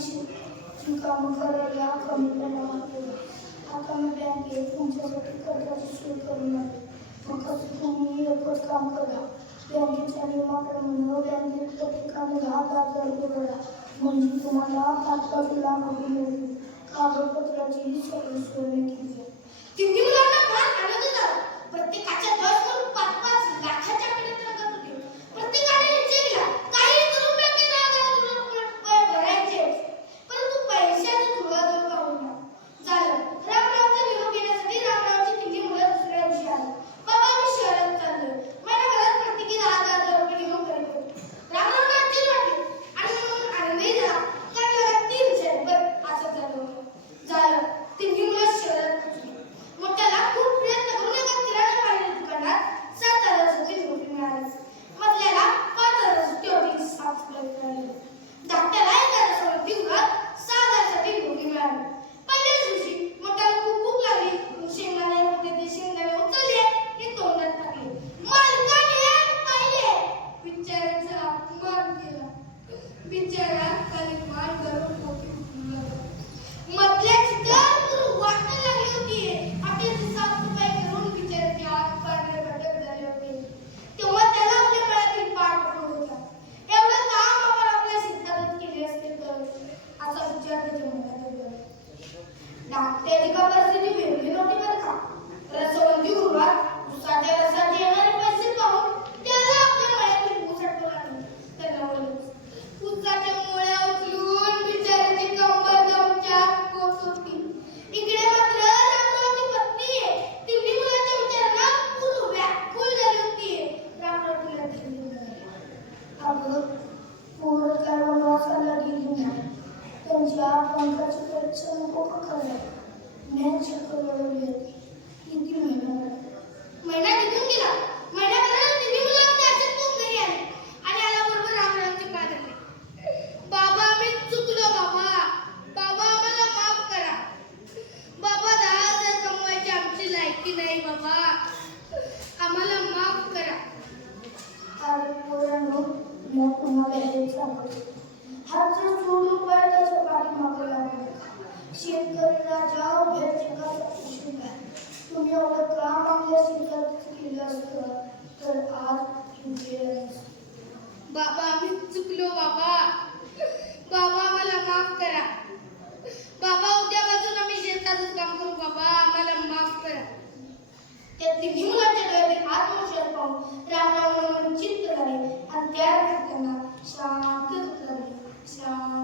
दिवशी जी कामं करायला कमी प्रमाणात केलं. आता मी बँकेत तुमच्यासाठी कर्जाची सोय करून आले. मग कसं तुम्ही एकच काम करा, बँकेच्या नियमाप्रमाणे बँकेत प्रत्येकाने 10,000 रुपये भरा, म्हणजे तुम्हाला 5-5 लाख रुपये मिळतील. कागदपत्राची सगळी सोय मी केली आहे. तिन्ही मुलांना फार आनंद झाला. प्रत्येकाच्या 10 करून 5-5 लाखाच्या कडे करत होते. प्रत्येकाने निश्चय केला काही करून बँकेत 10,000 रुपये भरायचे, परंतु पैशाचं जुळवाजुळव का होईना झालं. रामरावचा निरोप घेण्यासाठी रामरावची तिन्ही मुलं दुसऱ्या दिवशी आली. बाबा आम्ही शहरात चाललोय. महिनाभरात प्रत्येकी 10,000 रुपये निरोप करीत होते. रामरावला आश्चर्य वाटले आणि म्हणून आनंदही झाला. कारण घरात 3 शेतभर असं झालं. तिन्ही मुलं शहरात पोहोचली. मोठ्याला खूप प्रयत्न करून एका किराणा मालाच्या दुकानात 7,000ची नोकरी मिळाली. मधल्याला 5,000ची होती साफसफाई करायला. धाकट्याला एका रसवंतीगृहात 6,000ची नोकरी मिळाली. पहिल्याच दिवशी मोठ्याला खूप भूक लागली. शेंगदाणे होते ते शेंगदाणे उचलले ते तोंडात टाकले. मालकाने पाहिले. बिचाऱ्याचा अपमान केला. बिचारा खाली मान धरून पोटी उचलू लागला. मधल्याची तर वाटायला लागली होती. हॉटेलची साफसफाई करून बिचाऱ्याचे हात पांढरे भटक झाले होते. तेव्हा त्याला आपल्या मळ्यातील पाठ पडत होता. एवढं काम आपण आपल्या शेतातच केले असते तर, असा विचार त्याच्या मनात येतो. धाकट्याची का परिस्थिती वेगळी नव्हती बरं का. रसवंती गृहात उसाच्या रसाचे येणारे पैसे पाहून त्याला आपल्या मळ्यातील ऊस आठवण आली. त्याला बोलत ऊसाच्या मुळ्या उचलून बिचाऱ्याची कंबर दमच्यात पोच होती. इकडे मात्र रामरावची पत्नी तिन्ही मुलांच्या विचारांना व्याकुळ झाली होती. रामराव तिला धैर्य देणारे. अगं, पोरं काय वनवासाला गेली नाही. त्यांच्या पंखाची परीक्षा नको का करायला? मॅच कळवली होती. किती महिना महिना निघून गेला. महिनाभरात तिन्ही मुलं आपल्या अशाच पाहून घरी आली आणि आल्याबरोबर रामरावचे पाय धरले. बाबा आम्ही चुकलो बाबा. बाबा आम्हाला माफ करा. बाबा 10,000 कमवायची आमची लायकी नाही बाबा. आम्हाला माफ करा. अरे पोरांनो, मी तुम्हाला हे सांगतो. हात जर सोडून पाहिजे पाठीमागे लागला. शेतकरी राजा उभ्या जगाचा खुशी आहे. तुम्ही एवढं काम आपल्या शेतात केलं असतं तर आज तुमचे बाबा आम्ही चुकलो बाबा. बाबा आम्हाला माफ करा. बाबा उद्यापासून आम्ही शेतातच काम करू बाबा. आम्हाला माफ करा. त्या तिन्ही मुलांच्या डोळ्यातील आत्मविश्वास पाहून रामराव चित्त झाले आणि त्या त्यांना शांत झाले. शांत